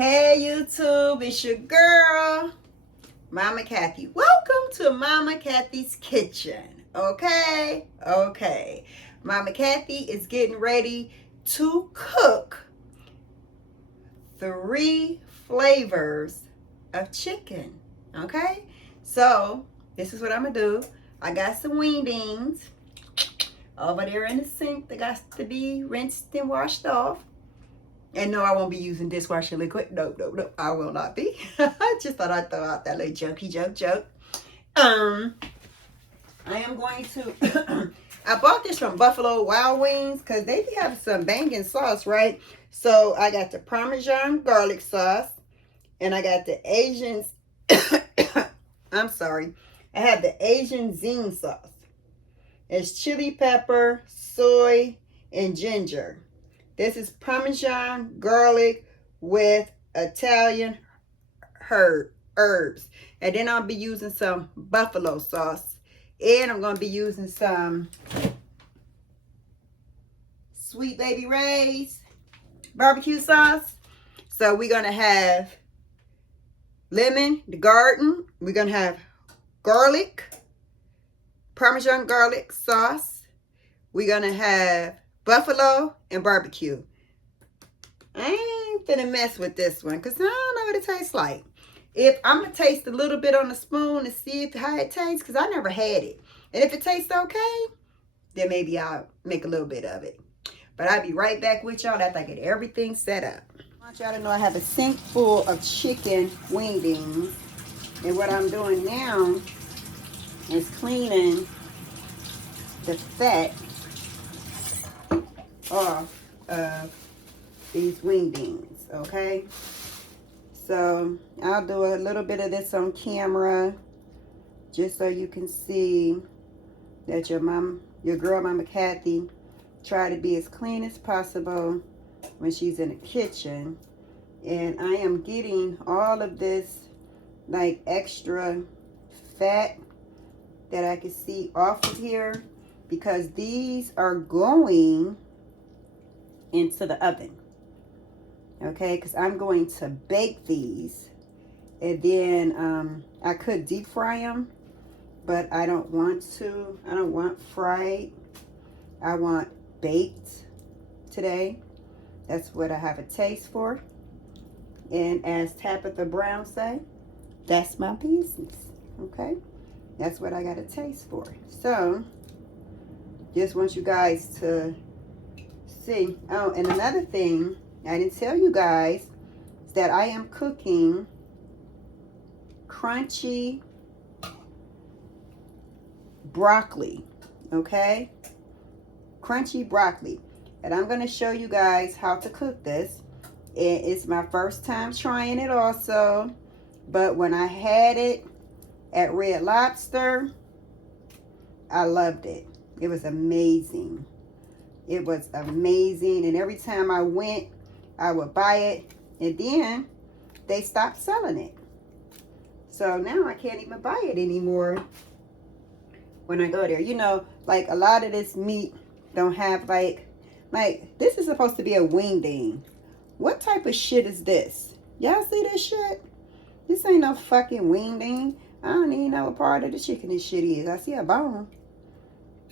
Hey YouTube, it's your girl, Mama Kathy. Welcome to Mama Kathy's Kitchen. Okay. Mama Kathy is getting ready to cook 3 flavors of chicken. Okay. So this is what I'm gonna do. I got some wingdings over there in the sink that got to be rinsed and washed off. And no, I won't be using dishwasher liquid. No, I will not be. I just thought I'd throw out that little jokey joke. I am going to, I bought this from Buffalo Wild Wings because they have some banging sauce, right? So I got the Parmesan garlic sauce and I got the Asian, I'm sorry, I have the Asian zing sauce. It's chili pepper, soy, and ginger. This is Parmesan garlic with Italian herbs. And then I'll be using some buffalo sauce. And I'm going to be using some Sweet Baby Ray's barbecue sauce. So we're going to have lemon, the garden. We're going to have garlic, Parmesan garlic sauce. We're going to have buffalo and barbecue. I ain't finna mess with this one because I don't know what it tastes like. If I'm gonna taste a little bit on the spoon to see how it tastes, because I never had it. And if it tastes okay, then maybe I'll make a little bit of it. But I'll be right back with y'all after I get everything set up. I want y'all to know I have a sink full of chicken wingdings. And what I'm doing now is cleaning the fat off of these wingdings, okay? So I'll do a little bit of this on camera just so you can see that your girl Mama Kathy try to be as clean as possible when she's in the kitchen. And I am getting all of this like extra fat that I can see off of here because these are going into the oven. Okay, because I'm going to bake these. And then I could deep fry them, but I don't want to. I don't want fried. I want baked today. That's what I have a taste for. And as Tabitha Brown say, that's my business. Okay, that's what I got a taste for. So just want you guys to see. Oh, and another thing I didn't tell you guys is that I am cooking crunchy broccoli. Okay, crunchy broccoli. And I'm going to show you guys how to cook this. It's my first time trying it also. But when I had it at Red Lobster, I loved it. It was amazing. It was amazing. And every time I went, I would buy it. And then they stopped selling it. So now I can't even buy it anymore when I go there. You know, like a lot of this meat don't have like this is supposed to be a wingding. What type of shit is this? Y'all see this shit? This ain't no fucking wingding. I don't even know what part of the chicken this shit is. I see a bone.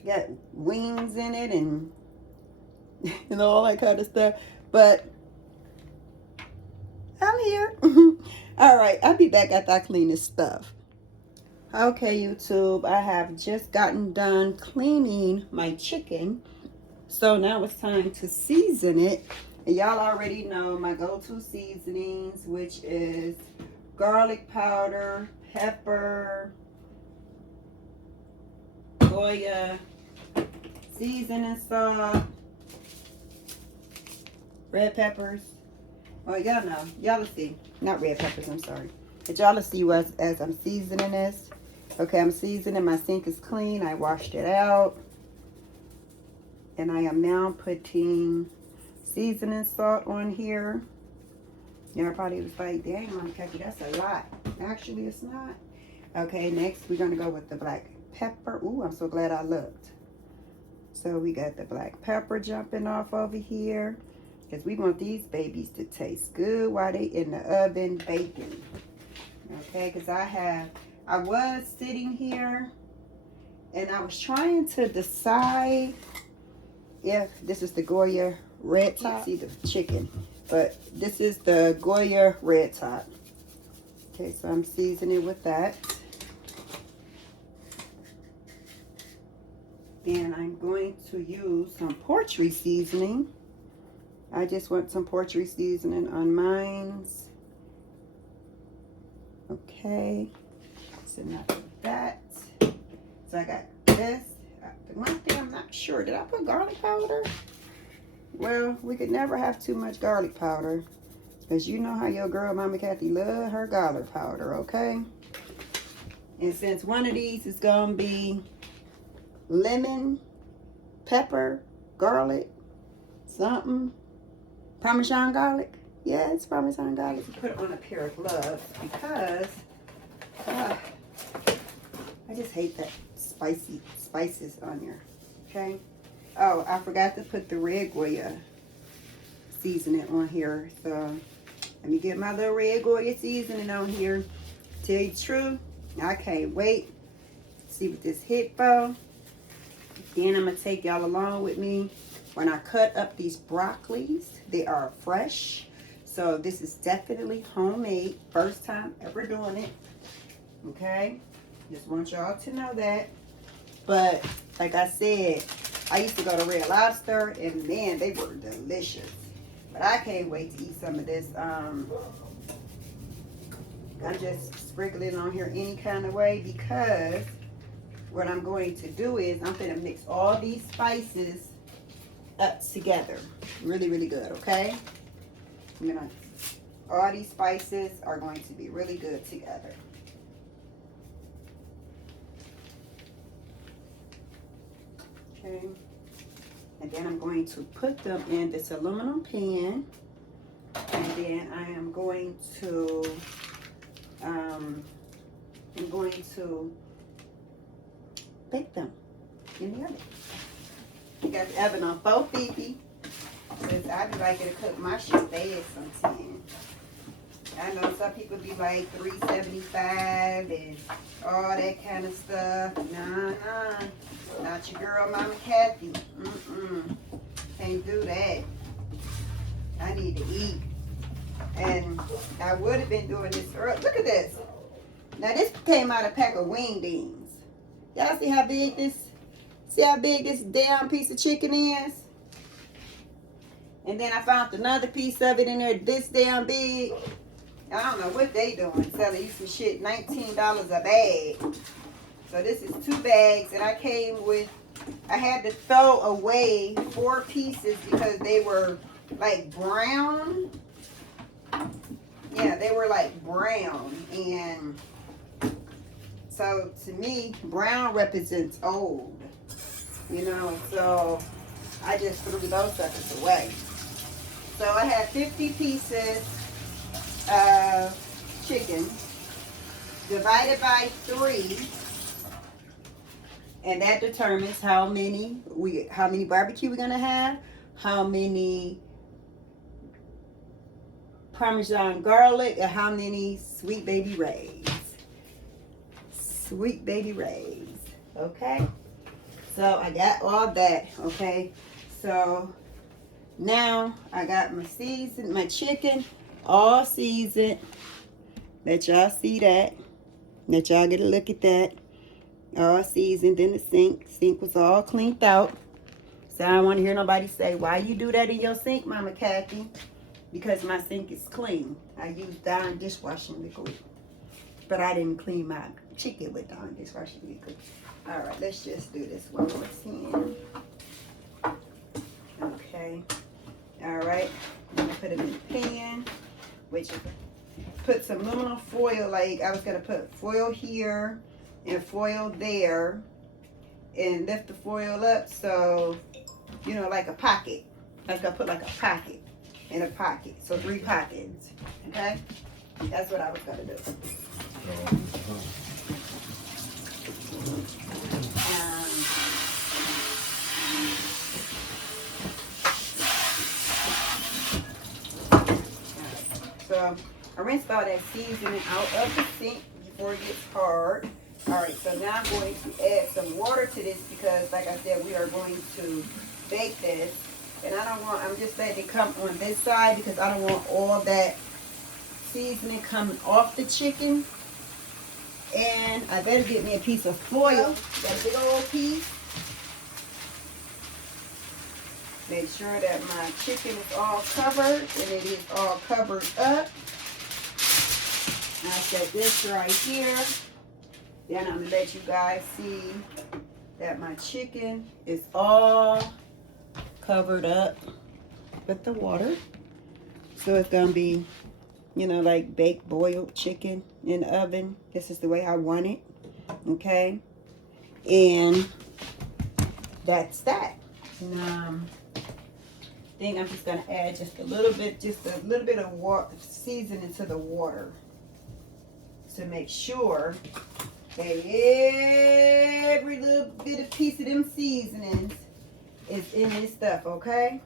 Got wings in it and you know, all that kind of stuff. But I'm here. All right, I'll be back after I clean this stuff. Okay, YouTube, I have just gotten done cleaning my chicken. So now it's time to season it. And y'all already know my go-to seasonings, which is garlic powder, pepper, soya, seasoning salt, red peppers. Oh, y'all know. Y'all will see. Not red peppers, I'm sorry. But y'all will see as I'm seasoning this. Okay, I'm seasoning. My sink is clean. I washed it out. And I am now putting seasoning salt on here. Y'all probably was like, dang, Mama Kathy, that's a lot. Actually, it's not. Okay, next we're going to go with the black pepper. Ooh, I'm so glad I looked. So we got the black pepper jumping off over here. Because we want these babies to taste good while they in the oven baking. Okay, because I was sitting here and I was trying to decide if this is the Goya red top. See the chicken, but this is the Goya red top. Okay, so I'm seasoning with that. Then I'm going to use some poultry seasoning. I just want some poultry seasoning on mine. Okay, so enough of that. So I got this. The one thing I'm not sure, did I put garlic powder? Well, we could never have too much garlic powder, because you know how your girl Mama Kathy love her garlic powder, okay? And since one of these is gonna be lemon, pepper, garlic, something, Parmesan garlic. Yeah, it's Parmesan garlic. Put it on a pair of gloves because I just hate that spices on there. Okay. Oh, I forgot to put the red Goya seasoning on here. So let me get my little red Goya seasoning on here. Tell you the truth, I can't wait to see what this hit for. Then I'm gonna take y'all along with me when I cut up these broccolis. They are fresh. So this is definitely homemade. First time ever doing it. Okay. Just want y'all to know that. But like I said, I used to go to Red Lobster and man, they were delicious. But I can't wait to eat some of this. I'm just sprinkling it on here any kind of way because what I'm going to do is I'm going to mix all these spices up together. Really, really good, okay? All these spices are going to be really good together. Okay. And then I'm going to put them in this aluminum pan. And then I am going to bake them in the oven. I got the oven on 450. Since I be liking to cook my shit fast sometimes. I know some people be like 375 and all that kind of stuff. Nah. Not your girl, Mama Kathy. Can't do that. I need to eat. And I would have been doing this early. Look at this. Now this came out of a pack of wingdings. Y'all see how big this damn piece of chicken is? And then I found another piece of it in there this damn big. I don't know what they doing. Selling you some shit, $19 a bag. So this is 2 bags, and I had to throw away 4 pieces because they were like brown. Yeah, they were like brown. And so to me, brown represents old. You know, so I just threw those suckers away. So I had 50 pieces of chicken divided by 3. And that determines how many barbecue we're gonna have, how many Parmesan garlic, and how many Sweet Baby Rays. Sweet Baby Rays. Okay. So I got all that. Okay. So now I got my chicken all seasoned. Let y'all see that. Let y'all get a look at that. All seasoned in the sink. Sink was all cleaned out. So I don't want to hear nobody say, why you do that in your sink, Mama Kathy? Because my sink is clean. I use Dawn dishwashing liquid. But I didn't clean my chicken with Dawn dishwashing liquid. All right, let's just do this one more time. Okay. All right. I'm going to put it in the pan. Which put some aluminum foil. Like I was going to put foil here and foil there. And lift the foil up so, you know, like a pocket. I was going to put like a pocket in a pocket. So 3 pockets. Okay? That's what I was going to do. So I rinsed all that seasoning out of the sink before it gets hard. All right, so now I'm going to add some water to this because, like I said, we are going to bake this. And I'm just letting it come on this side because I don't want all that seasoning coming off the chicken. And I better get me a piece of foil, that big old piece. Make sure that my chicken is all covered, and it is all covered up. I set this right here. Then I'm gonna let you guys see that my chicken is all covered up with the water. So it's gonna be, you know, like baked boiled chicken in the oven. This is the way I want it. Okay. And that's that. Now, I think I'm just gonna add just a little bit of water, seasoning to the water to make sure that every little bit of piece of them seasonings is in this stuff, okay?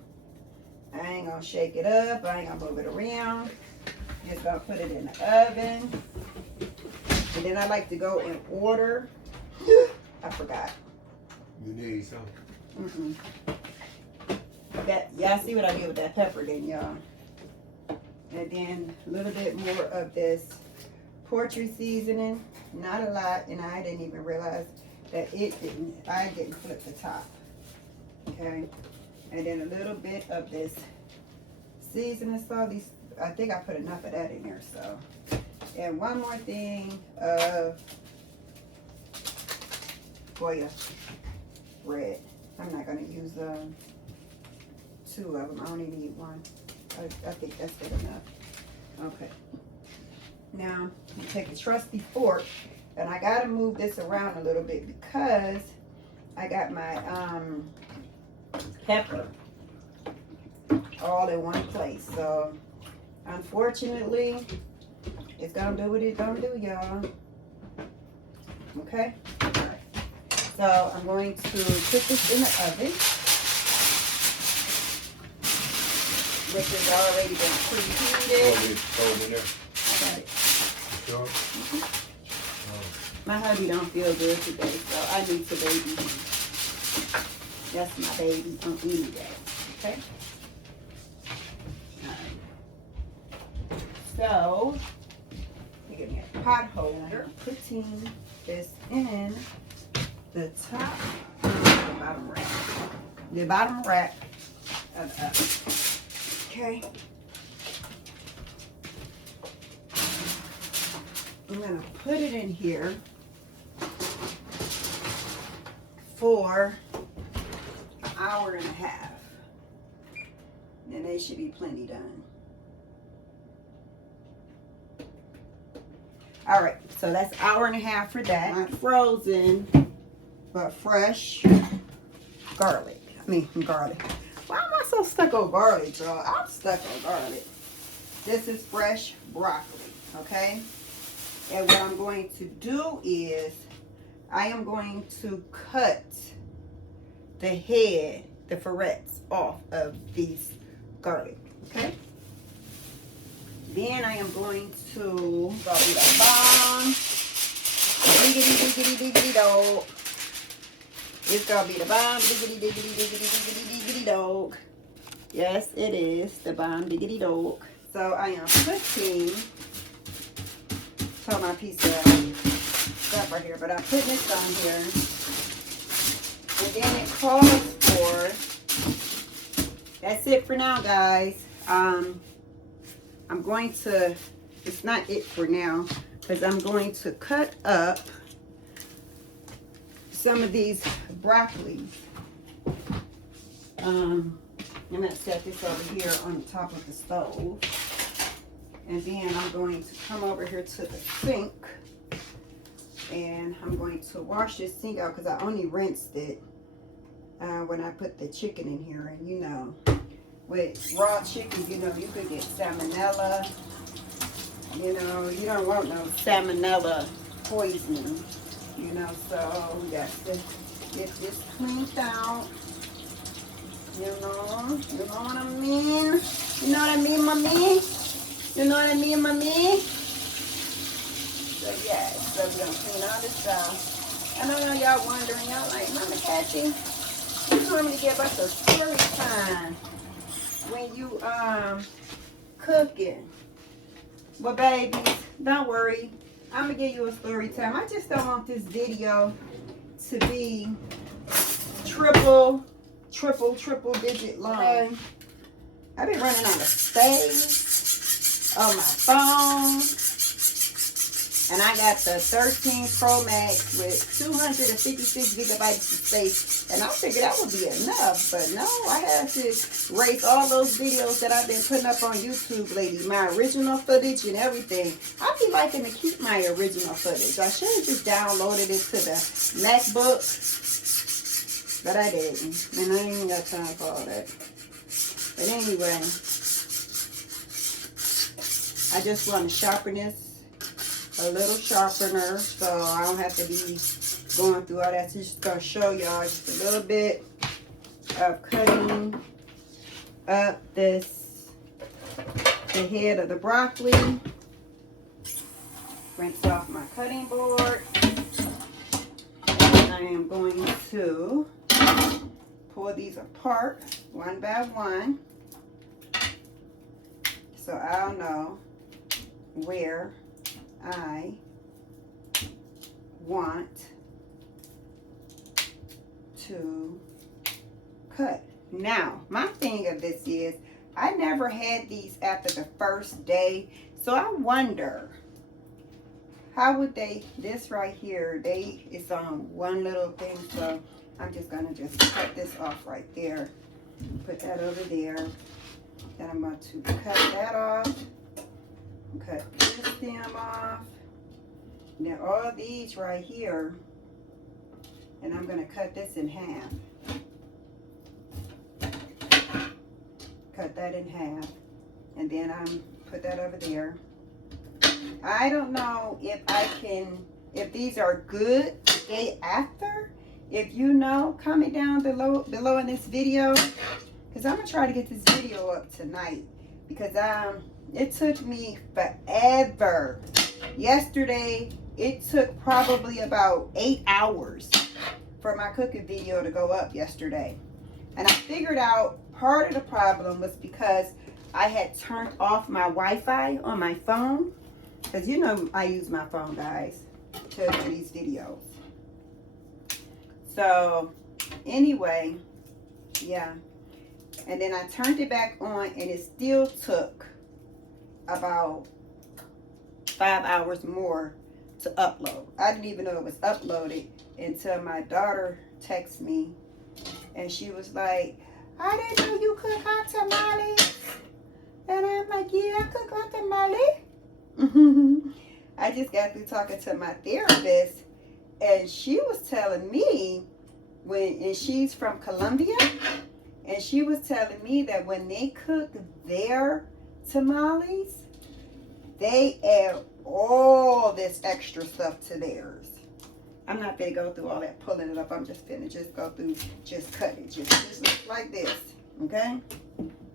I ain't gonna shake it up. I ain't gonna move it around. Just gonna put it in the oven. And then I like to go in order. I forgot. You need some. Y'all see what I did with that pepper then, y'all. And then a little bit more of this poultry seasoning. Not a lot, and I didn't even realize that I didn't flip the top. Okay. And then a little bit of this seasoning salt. I think I put enough of that in there, so. And one more thing of Goya bread. I'm not gonna use 2 of them. I only need 1. I think that's good enough. Okay. Now, you take a trusty fork, and I gotta move this around a little bit because I got my pepper all in one place. So, unfortunately, it's gonna do what it's gonna do, y'all. Okay? All right. So, I'm going to put this in the oven, which has already been preheated. Hold in there. I got it. Sure. My hubby don't feel good today, so I need to baby him. That's my baby on any day. Okay? Alright. So, you give me a pot holder. Putting this in the top, the bottom rack. The bottom rack of the oven. Okay? I'm going to put it in here for an hour and a half. Then they should be plenty done. All right, so that's an hour and a half for that. Not frozen, but fresh garlic. Garlic. Why am I so stuck on garlic, y'all? I'm stuck on garlic. This is fresh broccoli, okay? And what I'm going to do is I am going to cut the head, the ferrets off of these garlic, okay? Then I am going to go with a bomb. Diggity dog. It's gonna be the bomb diggity dog. Yes, it is the bomb diggity dog. So I am putting, tell my piece of stuff right here, but I'm putting this on here. And then it calls for, that's it for now, guys. I'm going to, it's not it for now, because I'm going to cut up some of these broccoli. I'm going to set this over here on the top of the stove. And then I'm going to come over here to the sink. And I'm going to wash this sink out because I only rinsed it when I put the chicken in here. And you know, with raw chicken, you know, you could get salmonella. You know, you don't want no salmonella poisoning. You know, so we got to get this cleaned out. You know what I mean? You know what I mean, mommy? You know what I mean, my man? So yeah, so we're gonna clean all this out. I know y'all wondering, y'all like, Mama Kathy, you told me to give us a story time when you cooking. Well, babies, don't worry. I'm gonna give you a story time. I just don't want this video to be triple digit long. Okay. I've been running out of space on my phone. And I got the 13 Pro Max with 256 gigabytes of space. And I figured that would be enough. But no, I had to erase all those videos that I've been putting up on YouTube lately. My original footage and everything. I be liking to keep my original footage. I should have just downloaded it to the MacBook. But I didn't. And I ain't even got time for all that. But anyway, I just want to sharpen this a little sharpener so I don't have to be going through all that. So just going to show y'all just a little bit of cutting up the head of the broccoli. Rinse off my cutting board. And I am going to pull these apart one by one so I'll know where I want to cut. Now, my thing of this is I never had these after the first day, so I wonder how would they, this right here, it's on one little thing, so I'm just gonna just cut this off right there, put that over there. Then I'm going to cut that off. Cut this stem off. Now all these right here, and I'm going to cut this in half. Cut that in half, and then I'm put that over there. I don't know if these are good the day after. If you know, comment down below in this video, because I'm gonna try to get this video up tonight, because it took me forever. Yesterday, it took probably about 8 hours for my cooking video to go up yesterday. And I figured out part of the problem was because I had turned off my Wi-Fi on my phone. Because you know I use my phone, guys, to do these videos. So, anyway, yeah. And then I turned it back on, and it still took about 5 hours more to upload. I didn't even know it was uploaded until my daughter texted me, and she was like, I didn't know you cook hot tamales. And I'm like, yeah, I cook hot tamale. I just got through talking to my therapist, and she was telling me and she's from Colombia, and she was telling me that when they cook their tamales, they add all this extra stuff to theirs. I'm not gonna go through all that pulling it up. I'm just gonna go through, just cut it. Just look like this, okay?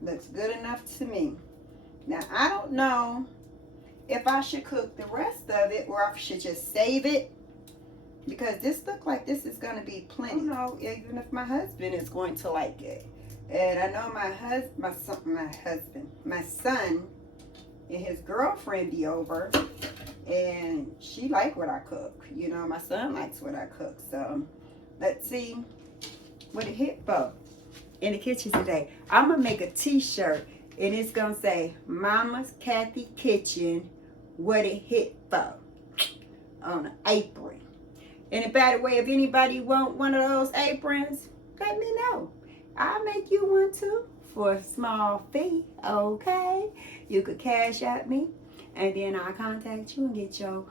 Looks good enough to me. Now, I don't know if I should cook the rest of it or I should just save it, because this look like this is gonna be plenty. I don't know even if my husband is going to like it. And I know my son and his girlfriend be over, and she like what I cook. You know, my son likes what I cook. So let's see what it hit for in the kitchen today. I'm gonna make a t-shirt, and it's gonna say Mama's Kathy Kitchen, what it hit for, on an apron. And by the way, if anybody want one of those aprons, let me know. I'll make you one too for a small fee, okay? You could cash at me, and then I'll contact you and get your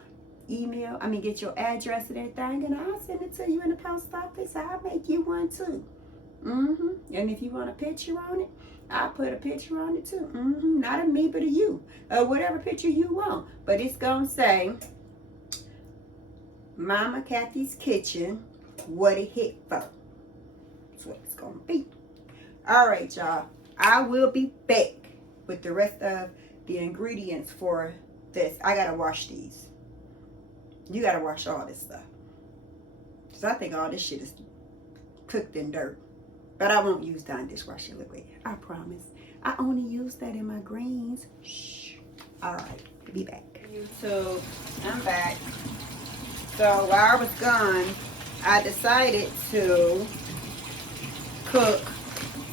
get your address and everything, and I'll send it to you in the post office. I'll make you one too. And if you want a picture on it, I'll put a picture on it too. Not of me, but of you. Whatever picture you want. But it's gonna say Mama Kathy's Kitchen, what it hit for. That's what it's gonna be. All right, y'all. I will be back with the rest of the ingredients for this. I gotta wash these. You gotta wash all this stuff. So I think all this shit is cooked in dirt. But I won't use Dawn dishwashing liquid. I promise. I only use that in my greens. Shh. Alright, be back. YouTube, I'm back. So while I was gone, I decided to cook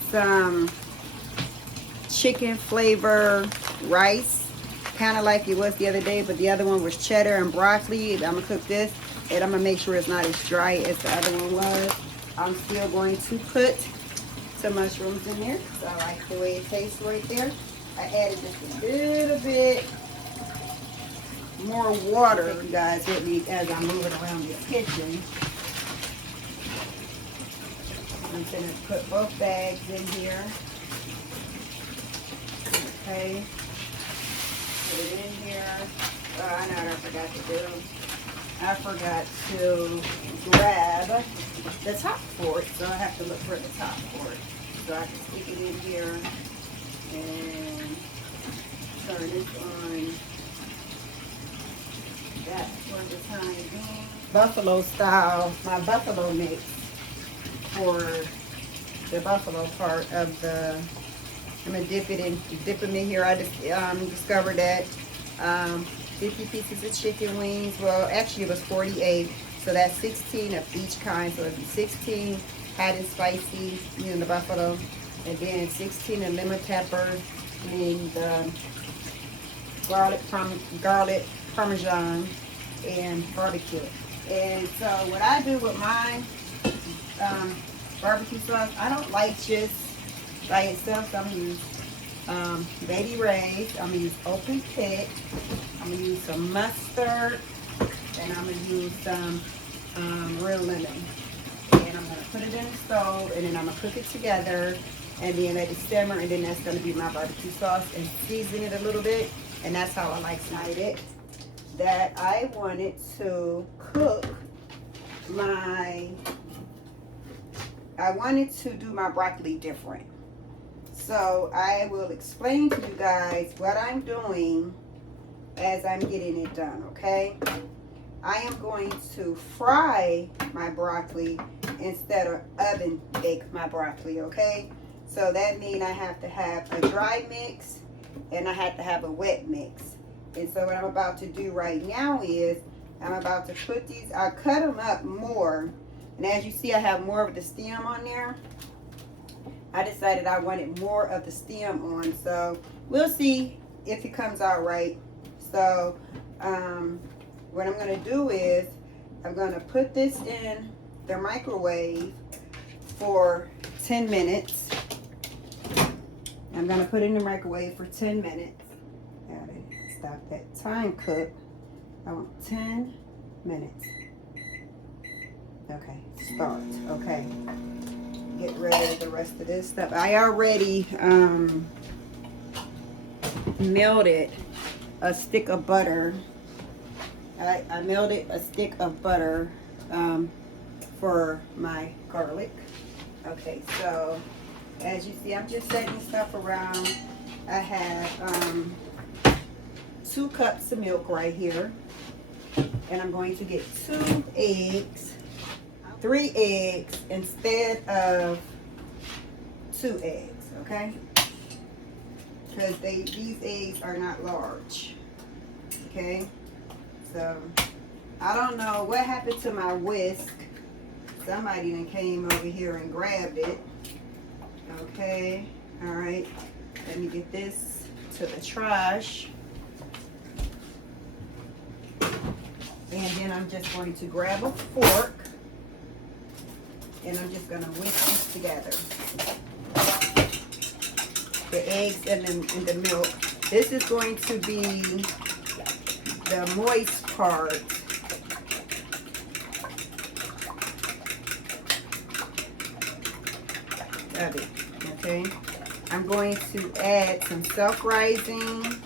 some chicken flavor rice, kind of like it was the other day, but the other one was cheddar and broccoli. I'm gonna cook this, and I'm gonna make sure it's not as dry as the other one was. I'm still going to put some mushrooms in there, so I like the way it tastes right there. I added just a little bit more water, you guys, with me as I'm moving around this kitchen. I'm gonna put both bags in here. Okay. Put it in here. Oh, I know what I forgot to do. I forgot to grab the top for it, so I have to look for the top for it. So I can stick it in here and turn this on. That for the time being. Buffalo style, my buffalo mix for the buffalo part of the. I'm gonna dip them in here. I just discovered that 50 pieces of chicken wings. Well, actually it was 48, so that's 16 of each kind. So it'd be 16 hot and spicy, the buffalo, and then 16 of lemon pepper, and garlic Parmesan, and barbecue. And so what I do with my barbecue sauce, I don't like just by itself. So I'm gonna use Baby Ray's. I'm gonna use open pit. I'm gonna use some mustard, and I'm gonna use some real lemon. And I'm gonna put it in the stove, and then I'm gonna cook it together, and then let it simmer, and then that's gonna be my barbecue sauce, and season it a little bit. And that's how I like to eat it. That I wanted to cook I wanted to do my broccoli different. So I will explain to you guys what I'm doing as I'm getting it done, okay? I am going to fry my broccoli instead of oven bake my broccoli, okay? So that means I have to have a dry mix and I have to have a wet mix. And so what I'm about to do right now is I'm about to put these, I cut them up more. And as you see, I have more of the stem on there. I decided I wanted more of the stem on. So we'll see if it comes out right. So what I'm going to do is I'm going to put this in the microwave for 10 minutes. I'm going to put it in the microwave for 10 minutes. Gotta stop that time cook. I want 10 minutes. Okay, start. Okay, get rid of the rest of this stuff. I already melted a stick of butter. I melted a stick of butter for my garlic. Okay, so as you see, I'm just setting stuff around. I have 2 cups of milk right here, and I'm going to get 2 eggs, 3 eggs instead of 2 eggs, okay? Because these eggs are not large, okay? So I don't know what happened to my whisk. Somebody then came over here and grabbed it. Okay, all right. Let me get this to the trash. And then I'm just going to grab a fork and I'm just going to whisk this together. The eggs and the milk. This is going to be the moist part. Of it, okay? I'm going to add some self-rising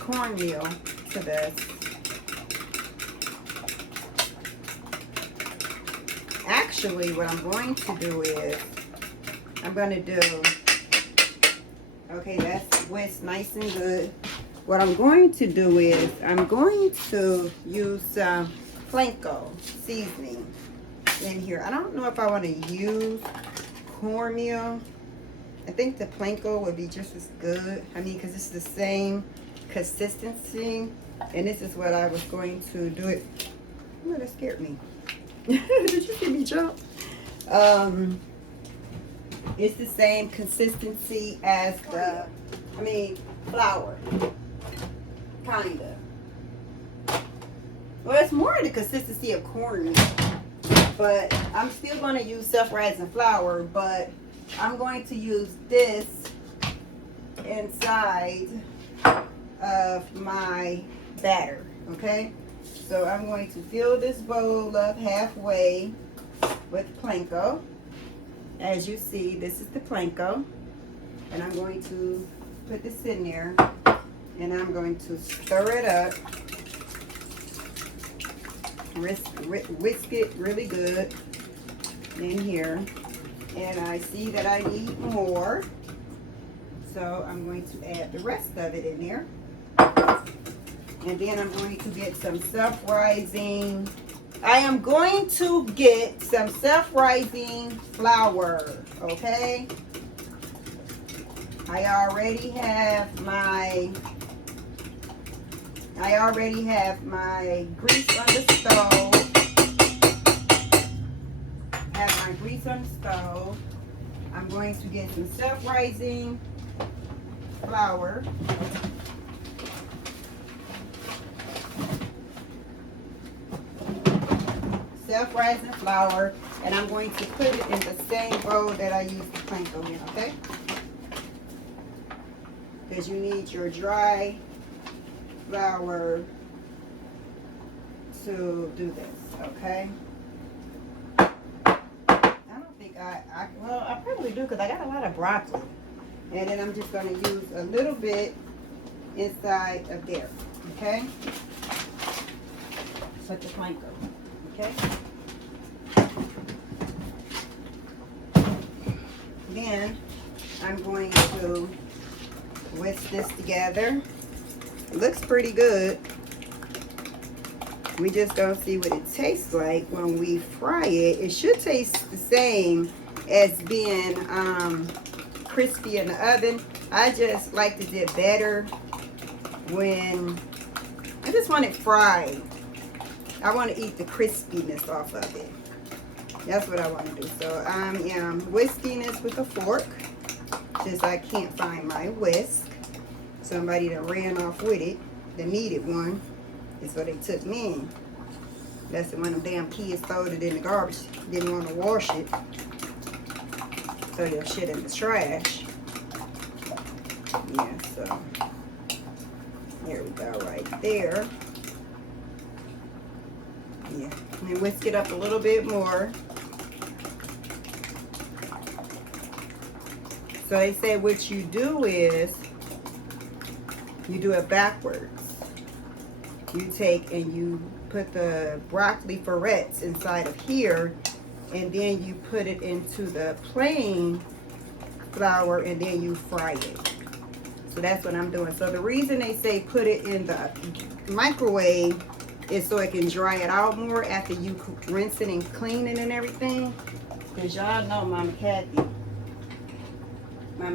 cornmeal to this. Actually, what I'm going to do is I'm going to do Okay, that's whisked nice and good. What I'm going to do is I'm going to use some Planko Seasoning in here. I don't know if I want to use cornmeal. I think the Planko would be just as good. I mean, because it's the same consistency. And this is what I was going to do it. Oh, that scared me. Did you see me jump? It's the same consistency as the, flour. Kinda. Well, it's more the consistency of cornmeal. But I'm still going to use self-rising flour, but I'm going to use this inside of my batter, okay? So I'm going to fill this bowl up halfway with Planko. As you see, this is the Planko. And I'm going to put this in there. And I'm going to stir it up. Whisk it really good in here. And I see that I need more. So I'm going to add the rest of it in there. And then I'm going to get some self-rising. I am going to get some self-rising flour, okay? I already have my grease on the stove. I'm going to get some self-rising flour. Self-rising flour, and I'm going to put it in the same bowl that I used the Planko in, okay? Because you need your dry flour to do this, okay? I don't think well, I probably do because I got a lot of broccoli. And then I'm just going to use a little bit inside of there, okay? Such a Planko. Okay. Then I'm going to whisk this together. It looks pretty good. We just don't see what it tastes like when we fry it. It should taste the same as being crispy in the oven. I just like to do better when I just want it fried. I want to eat the crispiness off of it. That's what I want to do. So I am whisking this with a fork. Since I can't find my whisk. Somebody that ran off with it, that needed one. And so they took me. That's when them damn kids threw it in the garbage. Didn't want to wash it. Throw your shit in the trash. Yeah, so there we go right there. Yeah, and then whisk it up a little bit more. So they say what you do is you do it backwards. You take and you put the broccoli florets inside of here, and then you put it into the plain flour, and then you fry it. So that's what I'm doing. So the reason they say put it in the microwave is so it can dry it out more after you rinse it and clean it and everything. Because y'all know Mama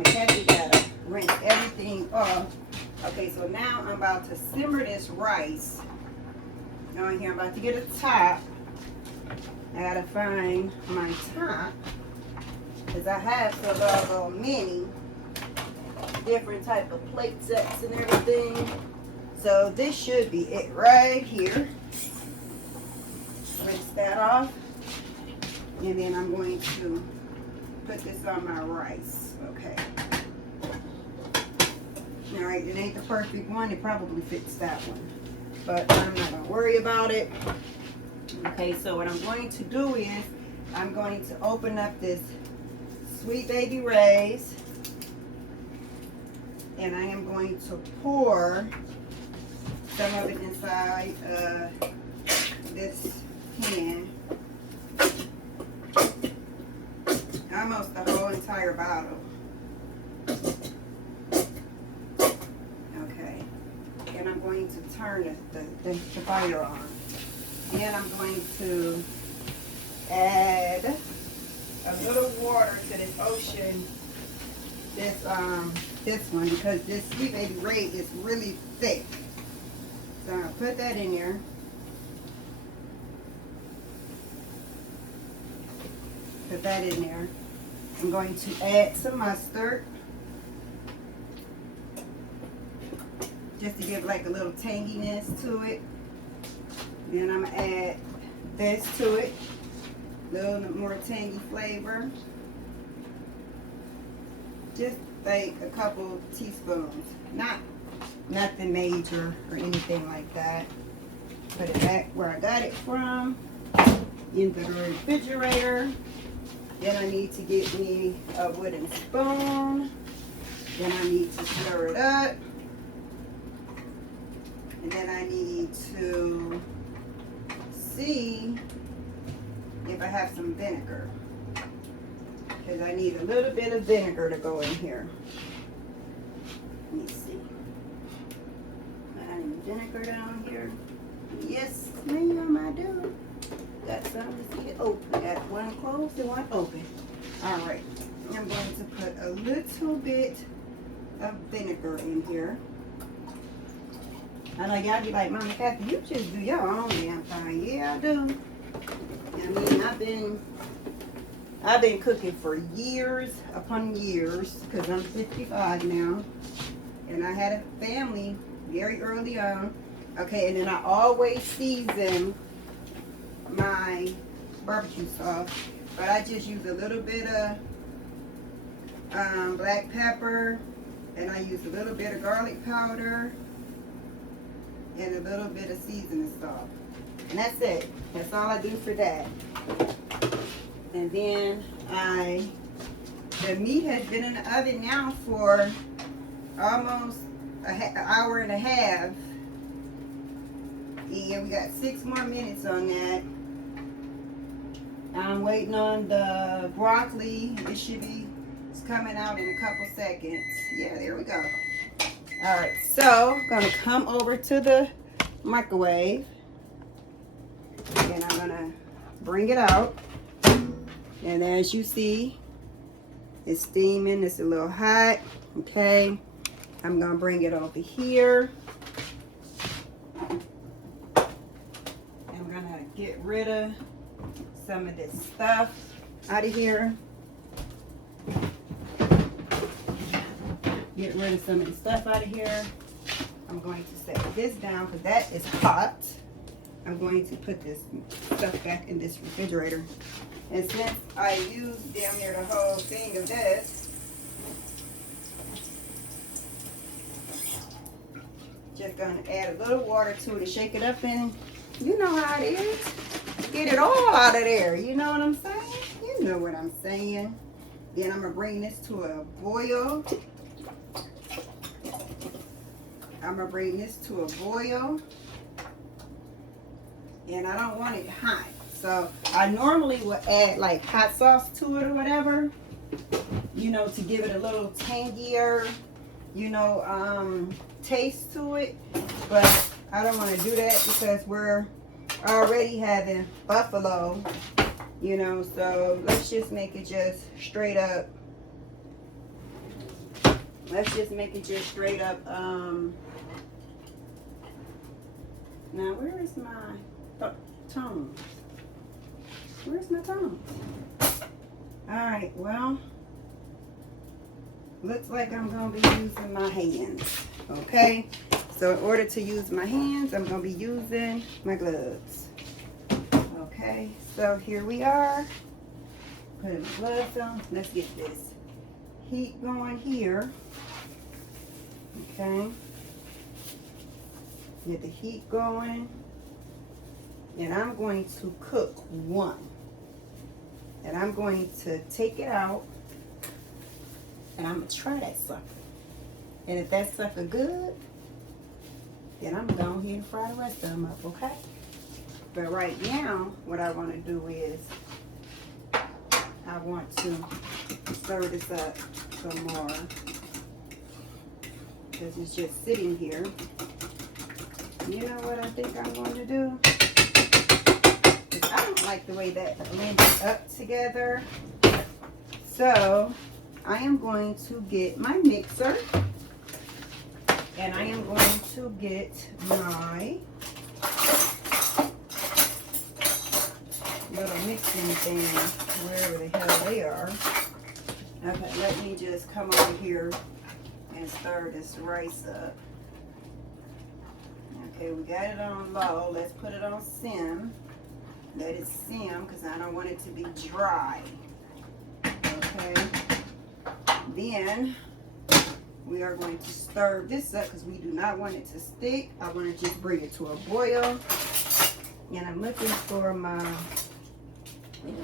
Kathy gotta rinse everything off. Okay, so now I'm about to simmer this rice. Now in here, I'm about to get a top. I gotta find my top. Because I have so doggone many different type of plate sets and everything. So this should be it right here. Rinse that off. And then I'm going to put this on my rice. Okay. Alright, it ain't the perfect one. It probably fits that one. But I'm not going to worry about it. Okay, so what I'm going to do is I'm going to open up this Sweet Baby Ray's. And I am going to pour some of it inside this pan. Almost the whole entire bottle. going to turn the fire on. Then I'm going to add a little water to this ocean, this one, because this Sweet Baby Ray is really thick. So I'll put that in there. Put that in there. I'm going to add some mustard, just to give like a little tanginess to it. Then I'm gonna add this to it, a little more tangy flavor. Just like a couple teaspoons, nothing major or anything like that. Put it back where I got it from, in the refrigerator. Then I need to get me a wooden spoon. Then I need to stir it up. And then I need to see if I have some vinegar, because I need a little bit of vinegar to go in here. Let me see. I need vinegar down here. Yes, ma'am, I do. Got some to see it open. Got one closed and one open. All right. I'm going to put a little bit of vinegar in here. I know y'all be like, Mama Kathy, you just do your own damn thing. Yeah, I do. I mean, I've been cooking for years upon years, because I'm 55 now, and I had a family very early on. Okay, and then I always season my barbecue sauce, but I just use a little bit of black pepper, and I use a little bit of garlic powder, and a little bit of seasoning salt. And that's it. That's all I do for that. And then the meat has been in the oven now for almost an hour and a half. And we got 6 more minutes on that. I'm waiting on the broccoli. It's coming out in a couple seconds. Yeah, there we go. All right, so I'm gonna come over to the microwave, and I'm gonna bring it out. And as you see, it's steaming. It's a little hot. Okay, I'm gonna bring it over here. I'm gonna get rid of some of this stuff out of here. Get rid of some of the stuff out of here. I'm going to set this down because that is hot. I'm going to put this stuff back in this refrigerator. And since I used damn near the whole thing of this, just gonna add a little water to it to shake it up, and you know how it is. Get it all out of there. You know what I'm saying? You know what I'm saying. Then I'm gonna bring this to a boil. I'm gonna bring this to a boil, and I don't want it hot. So I normally would add like hot sauce to it or whatever, you know, to give it a little tangier, you know, taste to it. But I don't want to do that because we're already having buffalo, you know. So let's just make it just straight up. Let's just make it just straight up. Now, where is my tongs? Where's my tongs? All right, well, looks like I'm going to be using my hands, okay? So in order to use my hands, I'm going to be using my gloves. Okay, so here we are. Putting the gloves on. Let's get this heat going here. Okay. Get the heat going. And I'm going to cook one. And I'm going to take it out. And I'm going to try that sucker. And if that sucker good, then I'm going to go ahead and fry the rest of them up, okay? But right now, what I want to do is, I want to stir this up some more. Because it's just sitting here. You know what I think I'm going to do? I don't like the way that blends up together. So I am going to get my mixer. And I am going to get my little mixing thing, wherever the hell they are. Okay, let me just come over here and stir this rice up. Okay, we got it on low. Let's put it on sim. Let it sim because I don't want it to be dry. Okay. Then we are going to stir this up because we do not want it to stick. I want to just bring it to a boil. And I'm looking for my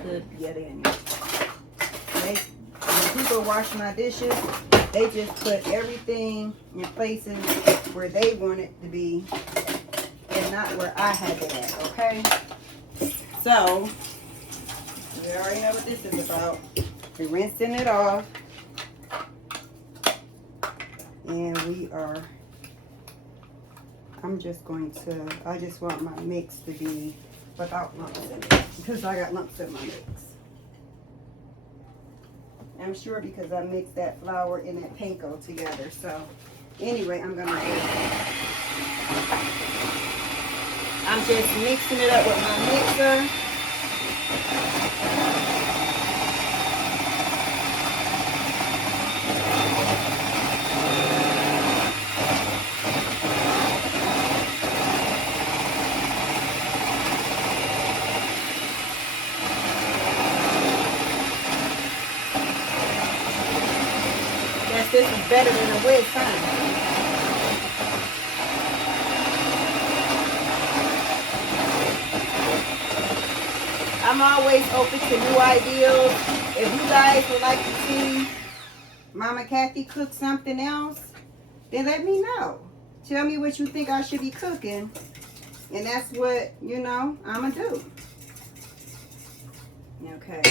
good get in. When people wash my dishes, they just put everything in places where they want it to be and not where I had it at, okay? So, we already know what this is about. We're rinsing it off. And I'm just going to, I just want my mix to be without lumps in it because I got lumps in my mix. I'm sure because I mixed that flour and that panko together. So anyway, I'm just mixing it up with my mixer. This is better than a wedge, huh? I'm always open to new ideas. If you guys would like to see Mama Kathy cook something else, then let me know. Tell me what you think I should be cooking. And that's what, you know, I'm going to do. Okay.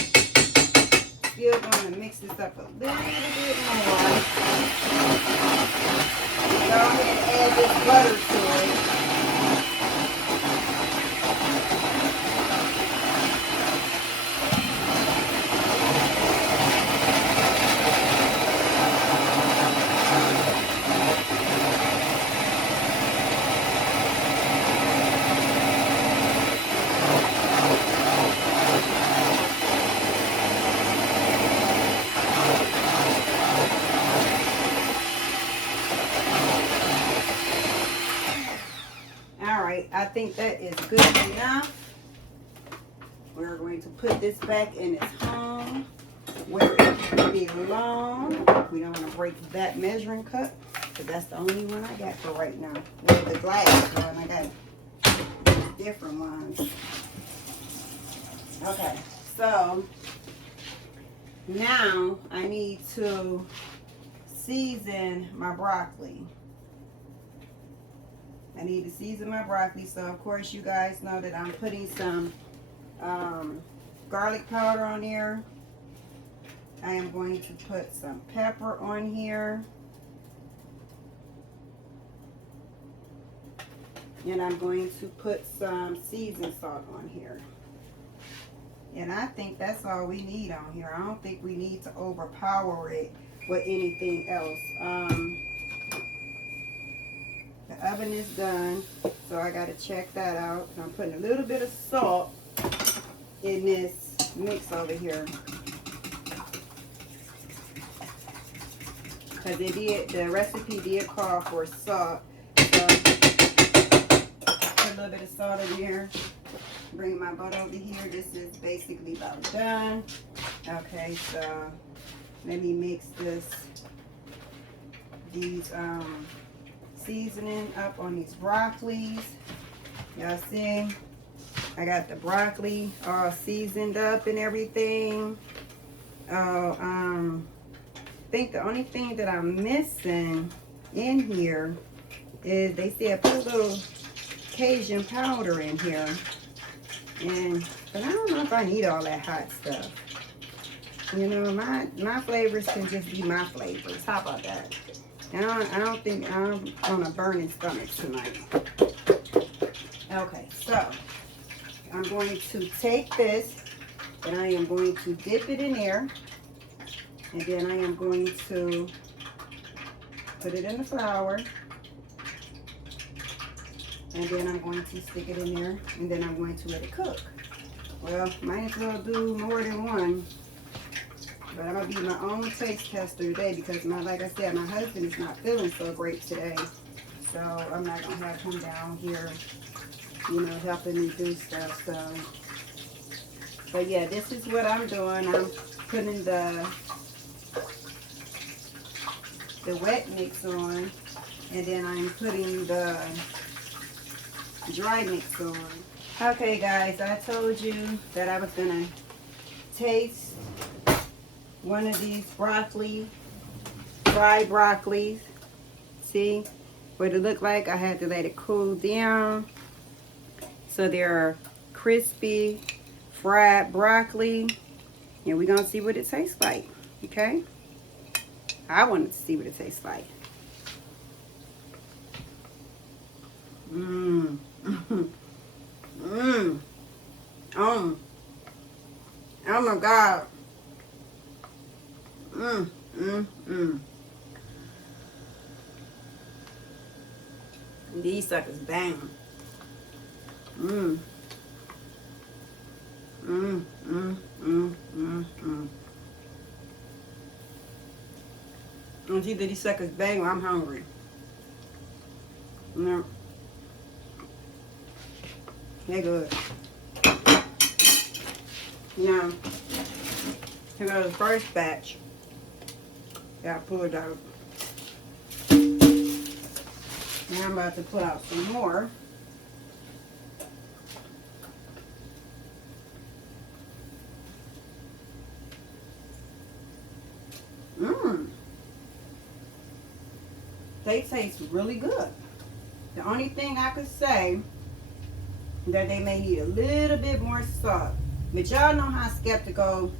Still going to mix this up a little bit more. Go ahead and add this butter to it. I think that is good enough. We're going to put this back in its home where it belongs. We don't want to break that measuring cup because that's the only one I got for right now. Well, the glass one, I got different ones. Okay, so now I need to season my broccoli. I need to season my broccoli. So, of course, you guys know that I'm putting some garlic powder on here. I am going to put some pepper on here. And I'm going to put some seasoned salt on here. And I think that's all we need on here. I don't think we need to overpower it with anything else. The oven is done, so I got to check that out. I'm putting a little bit of salt in this mix over here. Because the recipe did call for salt. So put a little bit of salt in here. Bring my butter over here. This is basically about done. Okay, so let me mix these seasoning up on these broccolis. Y'all see? I got the broccoli all seasoned up and everything. I think the only thing that I'm missing in here is they said put a little Cajun powder in here. But I don't know if I need all that hot stuff. You know, my flavors can just be my flavors. How about that? I don't think I'm on a burning stomach tonight. Okay, so I'm going to take this and I am going to dip it in there. And then I am going to put it in the flour. And then I'm going to stick it in there. And then I'm going to let it cook. Well, might as well do more than one. But I'm going to be my own taste tester today because, like I said, my husband is not feeling so great today. So I'm not going to have him down here, you know, helping me do stuff. So, but yeah, this is what I'm doing. I'm putting the wet mix on, and then I'm putting the dry mix on. Okay, guys, I told you that I was gonna taste one of these broccoli, fried broccolis. See what it looked like? I had to let it cool down. So they're crispy, fried broccoli. And we're gonna see what it tastes like, okay? I wanted to see what it tastes like. Mmm. Mmm. Oh my God. These suckers bang. It's either these suckers bang or I'm hungry. No. They're good. Now, here goes the first batch. Got pulled out. Now I'm about to put out some more. They taste really good. The only thing I could say that they may need a little bit more salt. But y'all know how skeptical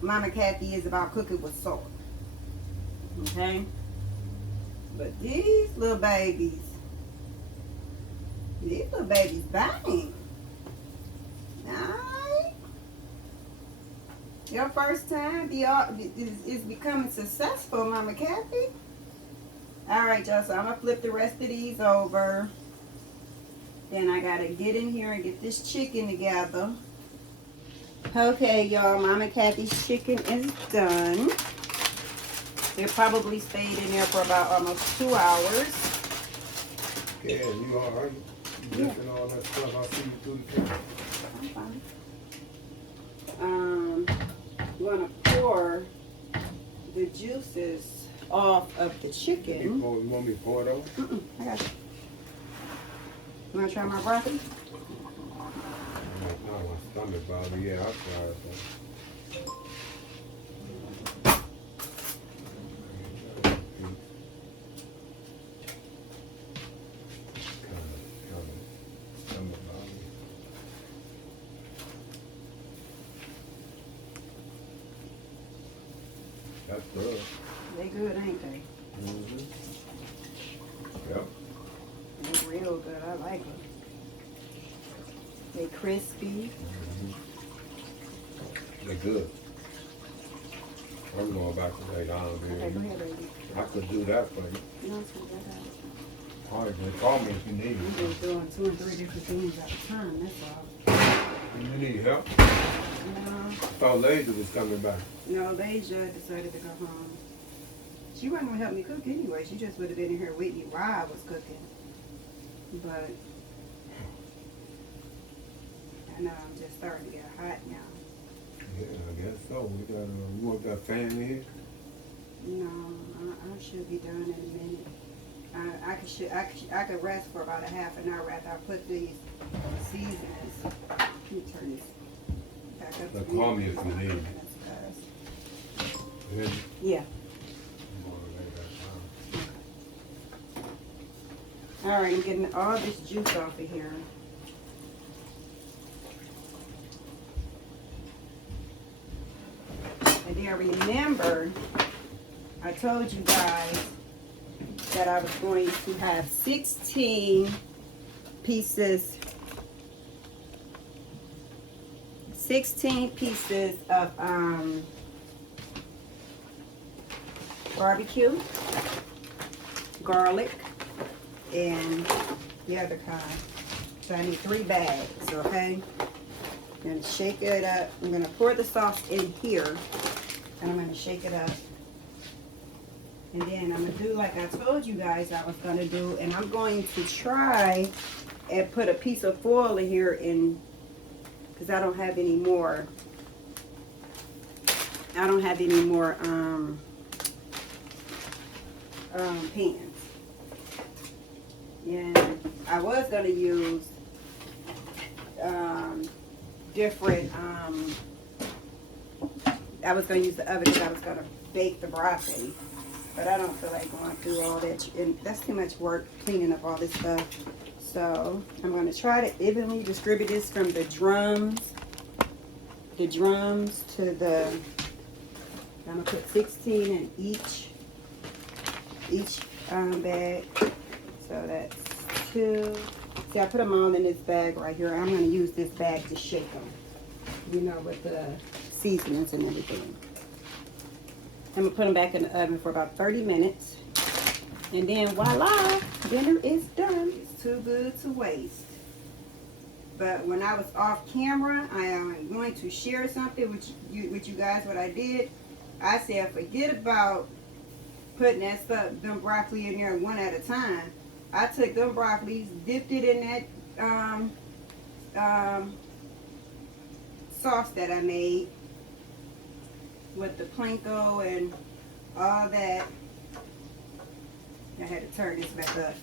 Mama Kathy is about cooking with salt. Okay? But these little babies bang. Alright? Your first time is becoming successful, Mama Kathy. Alright, y'all, so I'm going to flip the rest of these over. Then I got to get in here and get this chicken together. Okay, y'all, Mama Kathy's chicken is done. It probably stayed in there for about almost 2 hours. Yeah, you all right? You lifting all that stuff I see you through the camera. I'm fine. I'm going to pour the juices off of the chicken. You want me to pour it over? I got you. You want to try my broccoli? No, my stomach bothers. Yeah, I'll try it. Stomach bothers. That's good. They good, ain't they? Yep. They're real good. I like them. They crispy. They're good. I'm going back to lay down here. Okay, go ahead, baby. I could do that for you. No, it's good. I got it. All right, then call me if you need I'm it. just doing 2 and 3 different things at a time. That's all. You need help? No, I thought Lazy was coming back. no, Leisha decided to go home. She wasn't gonna help me cook anyway. She just would have been in here with me while I was cooking. But I know I'm just starting to get hot now. Yeah, I guess so. We want that fan here? No, I should be done in a minute. I could rest for about a half an hour after I put these seasonings. Let me turn this back up. But call me if you need me. Yeah. Yeah. All right, I'm getting all this juice off of here. And then remember, I told you guys that I was going to have 16 pieces 16 pieces of barbecue, garlic, and the other kind. So I need 3 bags, okay? I'm gonna shake it up. I'm gonna pour the sauce in here, and I'm gonna shake it up. And then I'm gonna do like I told you guys I was gonna do, and I'm going to try and put a piece of foil in here, in because I don't have any more. I don't have any more pans. And I was gonna use different. I was gonna use the oven because I was gonna bake the broccoli. But I don't feel like going through all that. And that's too much work cleaning up all this stuff. So I'm going to try to evenly distribute this from the drums to the, I'm going to put 16 in each bag. So that's 2. See, I put them all in this bag right here. I'm going to use this bag to shake them, you know, with the seasonings and everything. I'm going to put them back in the oven for about 30 minutes. And then voila, dinner is done. It's too good to waste. But when I was off camera, I am going to share something with you guys what I did. I said forget about putting that stuff, them broccoli in there one at a time. I took them broccolis, dipped it in that sauce that I made with the Planko and all that. I had to turn this back up.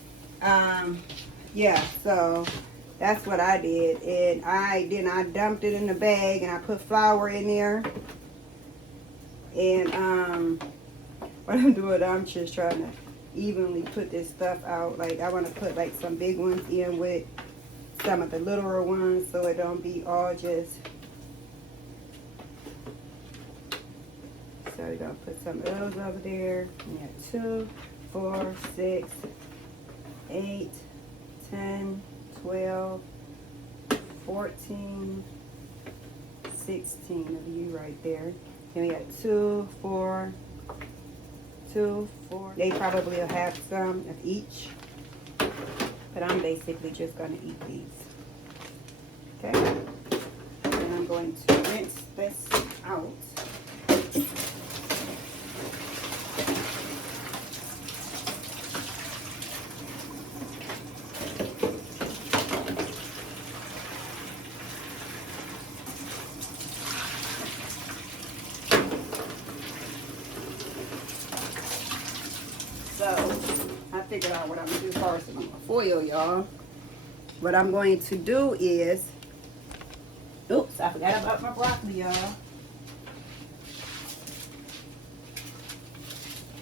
Yeah, so that's what I did. And I dumped it in the bag and I put flour in there. And what I'm doing, I'm just trying to evenly put this stuff out. Like I want to put like some big ones in with some of the littler ones so it don't be all just. So we're going to put some of those over there. We have 2, 4, 6, 8, 10, 12, 14, 16 of you right there. Then we got 2, 4, 2, 4. They probably will have some of each. But I'm basically just going to eat these. Okay? And I'm going to rinse this out. So I figured out what I'm gonna do first. I'm gonna foil, y'all. What I'm going to do is, oops, I forgot about my broccoli, y'all.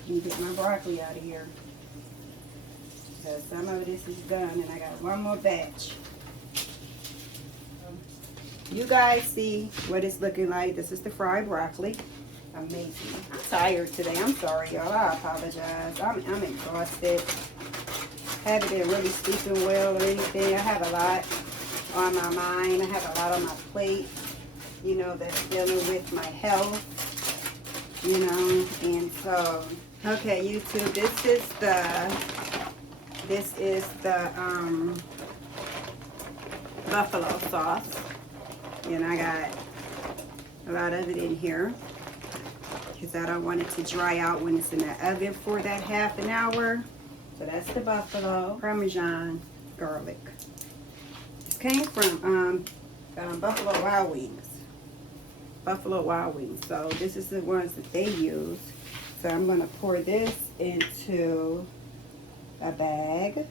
Let me get my broccoli out of here. Because some of this is done and I got one more batch. You guys see what it's looking like. This is the fried broccoli. Amazing. I'm tired today. I'm sorry, y'all. I apologize. I'm exhausted. Haven't been really sleeping well or anything. I have a lot on my mind. I have a lot on my plate, you know, that's dealing with my health, you know. And so, okay, YouTube, this is the buffalo sauce. And I got a lot of it in here because I don't want it to dry out when it's in the oven for that half an hour. So that's the buffalo Parmesan garlic. This came from Buffalo Wild Wings. Buffalo Wild Wings. So this is the ones that they use. So I'm going to pour this into a bag.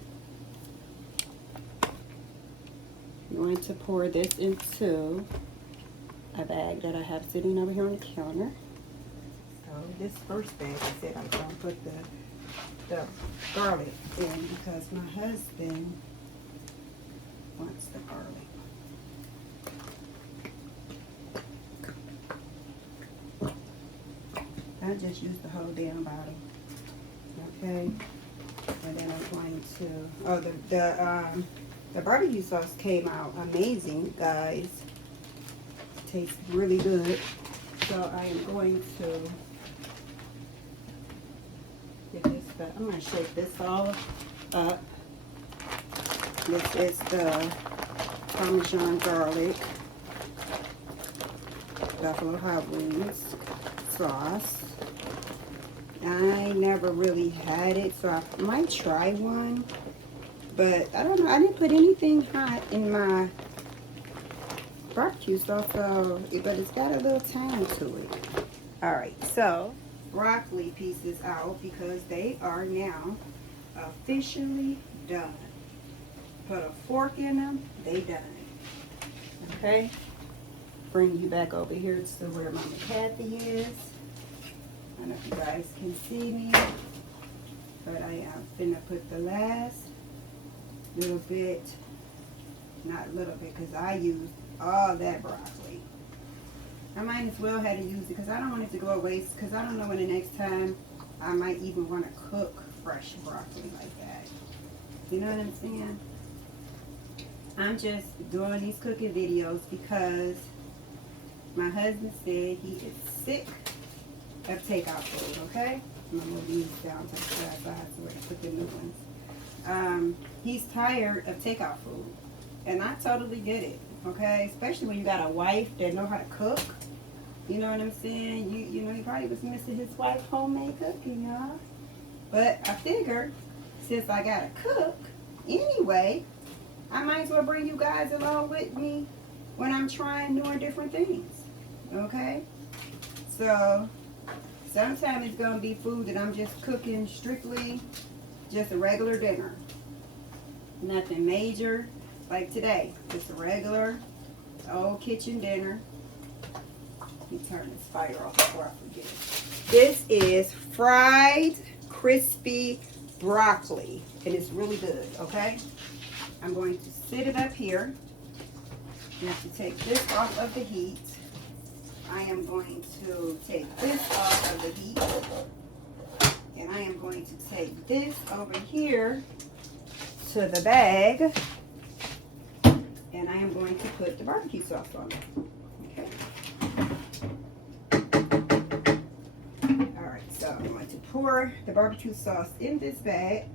I'm going to pour this into a bag that I have sitting over here on the counter. So this first bag, I said I'm going to put the garlic in because my husband wants the garlic. I just used the whole damn bottle. Okay. And then I'm going to, the barbecue sauce came out amazing, guys. tastes really good. So I am going to get this back. I'm going to shake this all up. This is the Parmesan garlic buffalo hot wings sauce. I never really had it, so I might try one. But I don't know. I didn't put anything hot in my barbecue sauce, so but it's got a little tang to it. All right, so broccoli pieces out because they are now officially done. Put a fork in them, they done. Okay, bring you back over here to where Mama Kathy is. I don't know if you guys can see me, but I am finna put the last little bit, not little bit, because I used all that broccoli. I might as well have to use it because I don't want it to go to waste, because I don't know when the next time I might even want to cook fresh broccoli like that. You know what I'm saying? I'm just doing these cooking videos because my husband said he is sick of takeout food, okay? I'm going to move these down to the side so I have to put the new ones. He's tired of takeout food, and I totally get it, okay? Especially when you got a wife that know how to cook. You know what I'm saying? You know, he probably was missing his wife's homemade cooking, y'all. But I figured, since I gotta cook anyway, I might as well bring you guys along with me when I'm trying new and different things, okay? So sometimes it's gonna be food that I'm just cooking strictly just a regular dinner. Nothing major like today, just a regular old kitchen dinner. Let me turn this fire off before I forget. This is fried crispy broccoli, and it's really good, okay? I'm going to sit it up here. You have to take this off of the heat. I am going to take this off of the heat. And I am going to take this over here to the bag. And I am going to put the barbecue sauce on it. Okay. Alright, so I'm going to pour the barbecue sauce in this bag.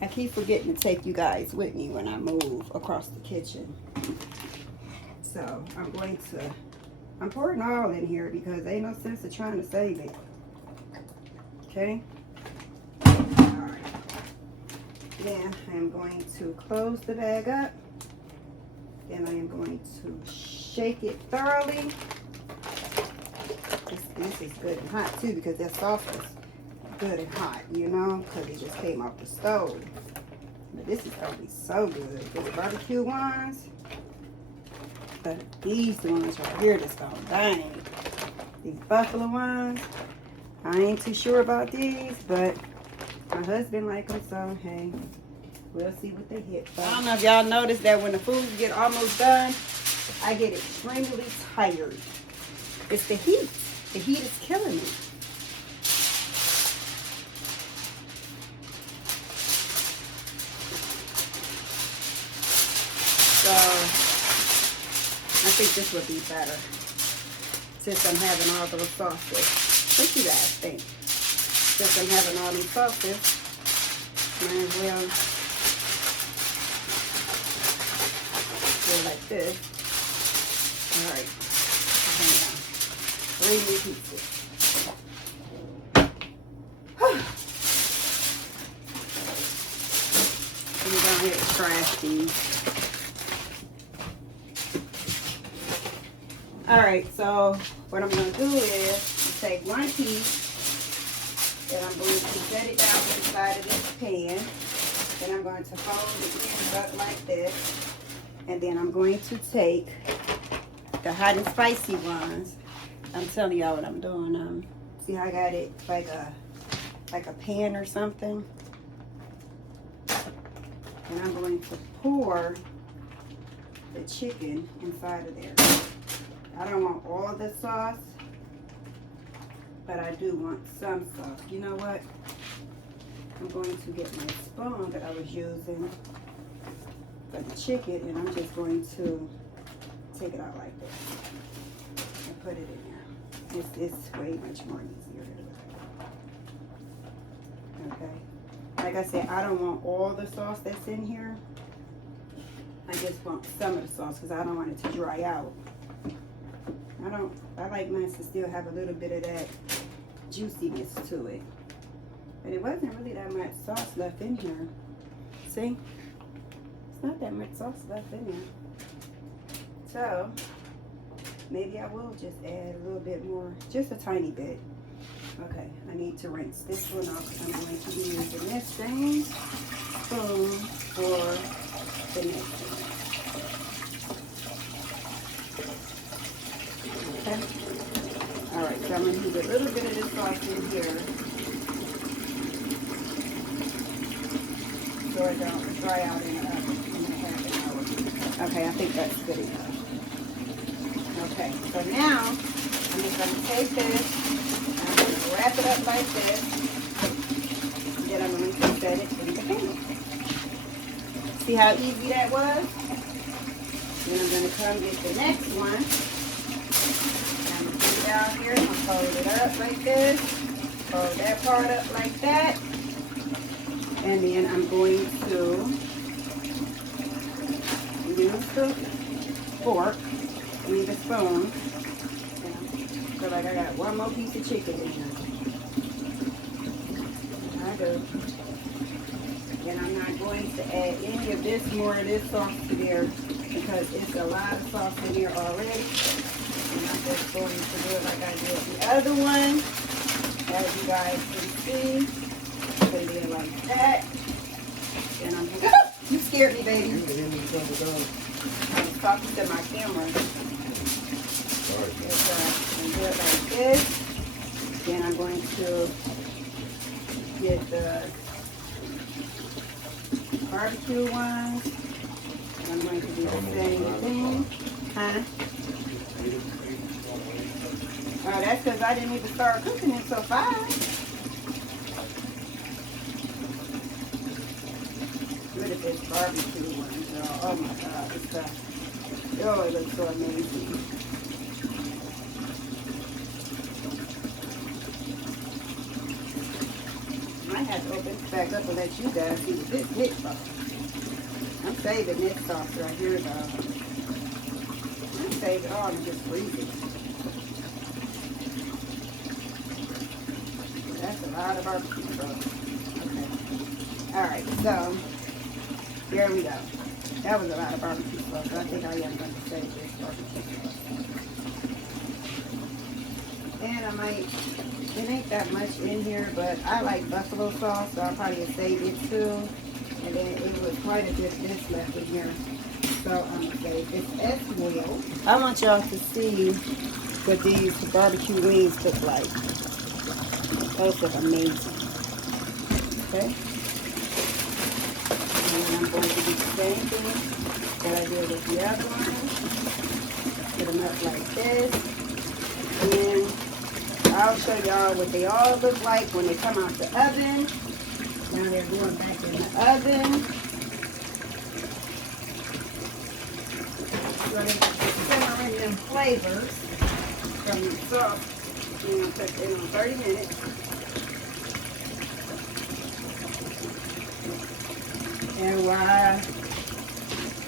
I keep forgetting to take you guys with me when I move across the kitchen. So I'm pouring all in here because ain't no sense of trying to save it. Okay? Alright. Then I am going to close the bag up. Then I am going to shake it thoroughly. This is good and hot too because that sauce is good and hot, you know, because it just came off the stove. But this is gonna be so good. These barbecue ones, but these ones right here just gonna bang. These buffalo ones, I ain't too sure about these, but my husband like them, so hey, we'll see what they hit. But I don't know if y'all noticed that when the food get almost done, I get extremely tired. It's the heat. The heat is killing me. So I think this would be better since I'm having all those sauces. What do you guys think? Since I'm having all these sauces, might as well go like this. All right. Hang on. 3 new pieces. Let me go ahead and trash these. Alright, so what I'm going to do is take one piece and I'm going to set it down to the side of this pan. Then I'm going to fold the ends up like this. And then I'm going to take the hot and spicy ones. I'm telling y'all what I'm doing. See how I got it like a pan or something? And I'm going to pour the chicken inside of there. I don't want all the sauce, but I do want some sauce. You know what? I'm going to get my spoon that I was using for the chicken, and I'm just going to take it out like this and put it in there. It's way much more easier to do. Okay. Like I said, I don't want all the sauce that's in here. I just want some of the sauce because I don't want it to dry out. I like mine to still have a little bit of that juiciness to it. But it wasn't really that much sauce left in here. See? It's not that much sauce left in there. So, maybe I will just add a little bit more, just a tiny bit. Okay, I need to rinse this one off. I'm going to be using this same spoon for the next one. Okay. All right, so I'm going to use a little bit of this sauce in here so it don't dry out in a half an hour. Okay, I think that's good enough. Okay, so now I'm just going to take this, I'm going to wrap it up like this, and then I'm going to set it in the pan. See how easy that was? Then I'm going to come get the next one. I'm going to put it down here, I'm going to fold it up like this, fold that part up like that, and then I'm going to use the fork, the spoon. So like I got one more piece of chicken in here. I do. And I'm not going to add any of this more of this sauce to there because it's a lot of sauce in there already. And I'm just going to do it like I did the other one. As you guys can see. Put it in like that. And I'm just, you scared me, baby. I was talking to my camera. And do it like this. Then I'm going to get the barbecue ones. I'm going to do the same thing. Huh? Oh, that's because I didn't even start cooking it until 5. Look at this barbecue one, y'all. Oh my God, this stuff. Oh, it looks so amazing. I might have to open this back up and let you guys see what this hit from. I'm saving this sauce right here, though. I'm saving it all and just freeze it. That's a lot of barbecue sauce. Okay. Alright, so here we go. That was a lot of barbecue sauce, but I think I am going to save this barbecue sauce. And I might, it ain't that much in here, but I like buffalo sauce, so I'll probably save it too. And then it was quite a bit of this left in here, so I'm going to save this as well. I want y'all to see what these barbecue wings look like. Those look amazing. Okay? And I'm going to do the same thing that I did with the other one. Put them up like this. And I'll show y'all what they all look like when they come out the oven. Now they're going back in the oven. So they're simmering them flavors from the sauce. We're going to put it in on 30 minutes. And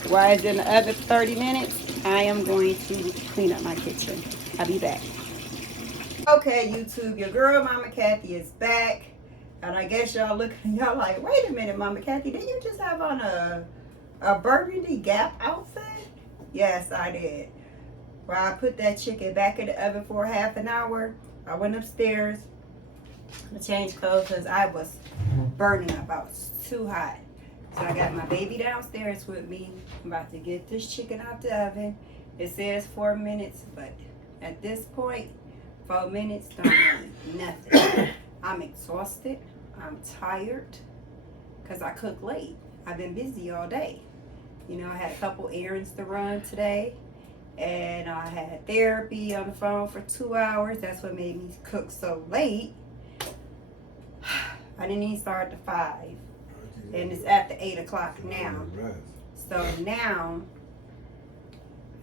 while it's in the oven for 30 minutes, I am going to clean up my kitchen. I'll be back. Okay, YouTube, your girl Mama Kathy is back. And I guess y'all looking, y'all like, wait a minute, Mama Kathy, didn't you just have on a burgundy Gap outfit? Yes, I did. While I put that chicken back in the oven for half an hour, I went upstairs to change clothes because I was burning up. I was too hot. So I got my baby downstairs with me. I'm about to get this chicken out the oven. It says 4 minutes, but at this point, 4 minutes don't mean nothing. I'm exhausted. I'm tired because I cook late. I've been busy all day. You know, I had a couple errands to run today. And I had therapy on the phone for 2 hours. That's what made me cook so late. I didn't even start at 5. And it's after 8 o'clock now. So now,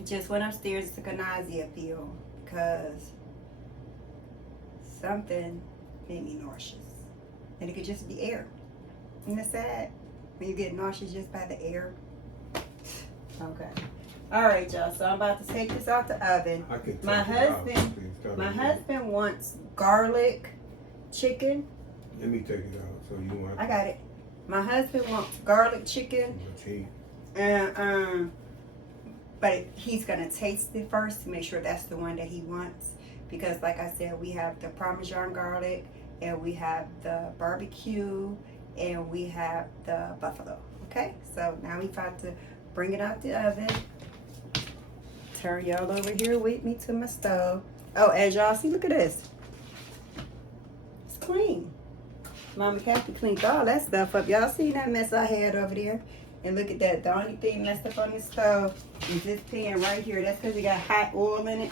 I just went upstairs to a nausea pill because something made me nauseous. And it could just be air. Isn't that sad? When you get nauseous just by the air. Okay. All right, y'all. So I'm about to take this out the oven. I can My husband wants garlic chicken. Let me take it out. So you want? I got it. My husband wants garlic chicken. And but he's gonna taste it first to make sure that's the one that he wants. Because like I said, we have the Parmesan garlic, and we have the barbecue, and we have the buffalo. Okay, so now we about to bring it out the oven. Turn y'all over here with me to my stove. Oh, as y'all see, look at this. It's clean. Mama Kathy cleaned all that stuff up. Y'all see that mess I had over there? And look at that. The only thing messed up on the stove is this pan right here. That's because it got hot oil in it.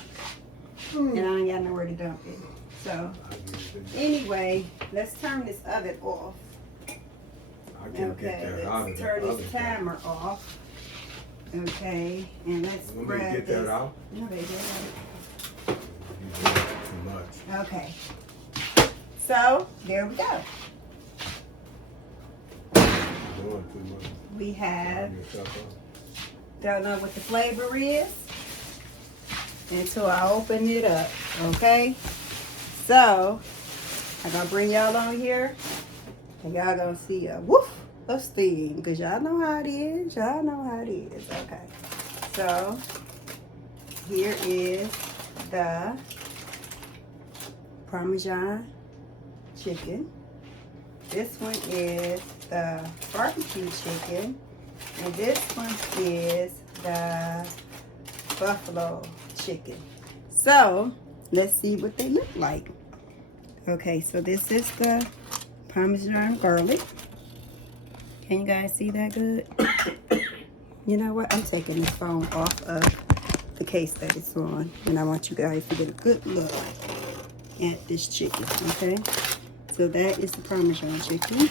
And I ain't got nowhere to dump it. So, anyway, let's turn this oven off. Okay, let's turn this timer off. Okay, and let's grab get this. That out? No, baby. You did too much. Okay. So, there we go. You're doing too much. We have, don't know what the flavor is until I open it up, okay? So, I'm gonna bring y'all on here, and y'all gonna see a woof of steam, because y'all know how it is. Y'all know how it is, okay? So, here is the Parmesan chicken. This one is the barbecue chicken, and this one is the buffalo chicken. So let's see what they look like. Okay, so this is the Parmesan garlic. Can you guys see that good? You know what? I'm taking this phone off of the case that it's on, and I want you guys to get a good look at this chicken. Okay, so that is the Parmesan chicken.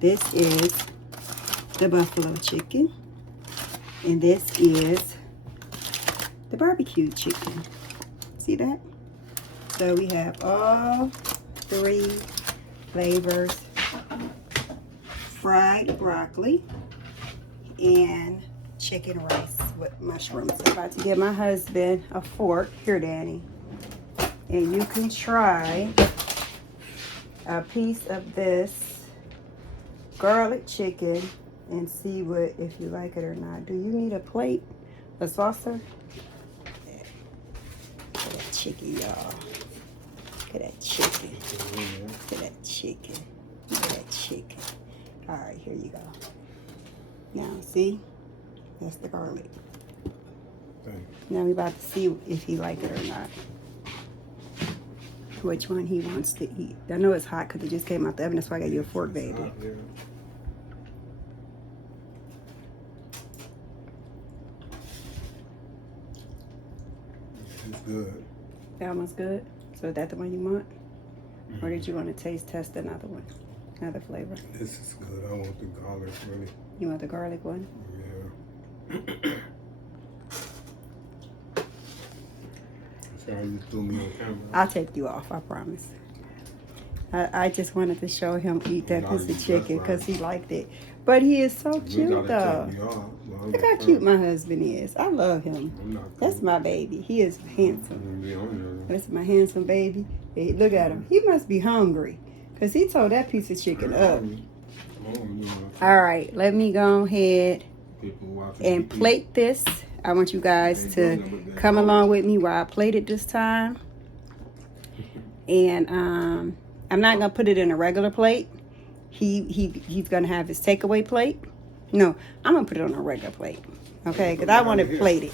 This is the buffalo chicken, and this is the barbecue chicken. See that? So we have all three flavors: fried broccoli and chicken rice with mushrooms. I'm about to give my husband a fork. Here, Danny. And you can try a piece of this garlic chicken and see what, if you like it or not. Do you need a plate? A saucer? Look at that chicken, y'all. Look at that chicken. Look at that chicken. Look at that chicken. All right, here you go. Now, see? That's the garlic. Now we're about to see if he like it or not. Which one he wants to eat. I know it's hot because it just came out the oven. That's why I got you a fork, baby. It's good. That one's good. So is that the one you want? Or did you want to test another one? Another flavor? This is good. I want the garlic, really. You want the garlic one? Yeah. Sorry you threw me on camera. I'll take you off, I promise. I just wanted to show him eat that piece of chicken because he liked it. But he is so cute, though. Look how cute my husband is. I love him. That's my baby. He is handsome. That's my handsome baby. Hey, look at him. He must be hungry because he tore that piece of chicken up. All right, let me go ahead and plate this. I want you guys to come along with me while I plate it this time. And I'm not gonna put it in a regular plate. He's gonna have his takeaway plate. No, I'm gonna put it on a regular plate. Okay, because I want to plate it.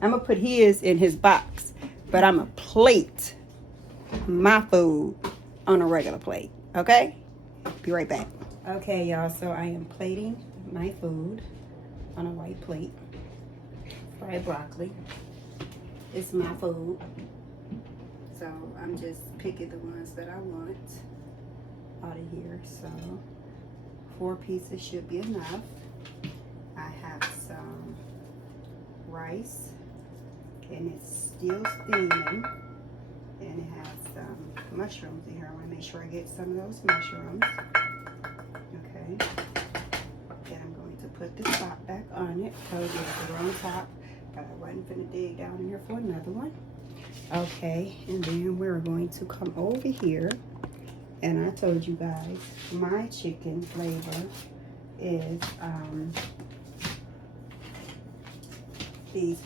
I'm gonna put his in his box, but I'm gonna plate my food on a regular plate. Okay? Be right back. Okay, y'all, so I am plating my food on a white plate. Fried broccoli. It's my food. So I'm just picking the ones that I want out of here. So 4 pieces should be enough. I have some rice, and it's still steaming, and it has some mushrooms in here. I want to make sure I get some of those mushrooms. Okay, then I'm going to put the top back on it. Told you it's the wrong top, but I wasn't gonna dig down in here for another one. Okay, and then we're going to come over here, and I told you guys my chicken flavor is these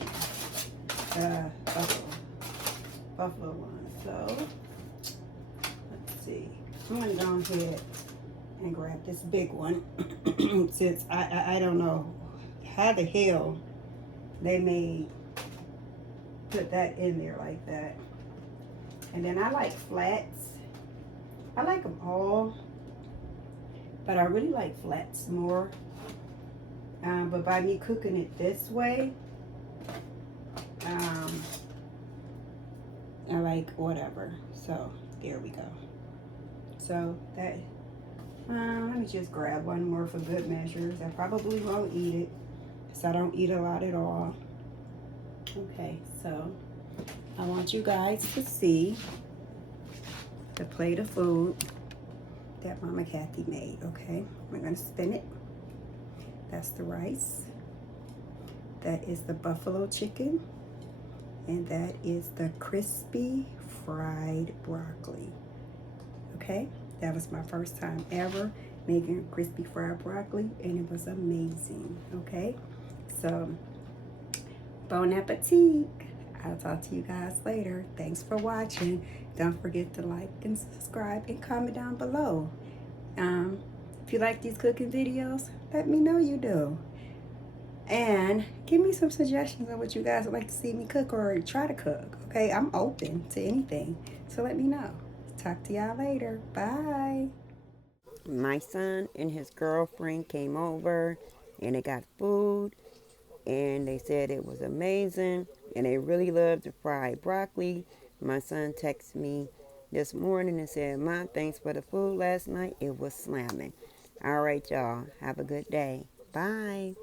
buffalo ones. So let's see. I'm gonna go ahead and grab this big one since I don't know how the hell they made put that in there like that. And then I like flats. I like them all, but I really like flats more. But by me cooking it this way, I like whatever. So there we go. So that let me just grab one more for good measures. I probably won't eat it because I don't eat a lot at all. Okay, so I want you guys to see the plate of food that Mama Kathy made. Okay, we're gonna spin it. That's the rice. That is the buffalo chicken. And that is the crispy fried broccoli. Okay, that was my first time ever making crispy fried broccoli, and it was amazing. Okay, so bon appetit. I'll talk to you guys later. Thanks for watching. Don't forget to like and subscribe and comment down below. If you like these cooking videos, let me know you do. And give me some suggestions on what you guys would like to see me cook or try to cook. Okay, I'm open to anything. So let me know. Talk to y'all later. Bye. My son and his girlfriend came over and they got food. And they said it was amazing. And they really loved the fried broccoli. My son texted me this morning and said, Mom, thanks for the food last night. It was slamming. All right, y'all. Have a good day. Bye.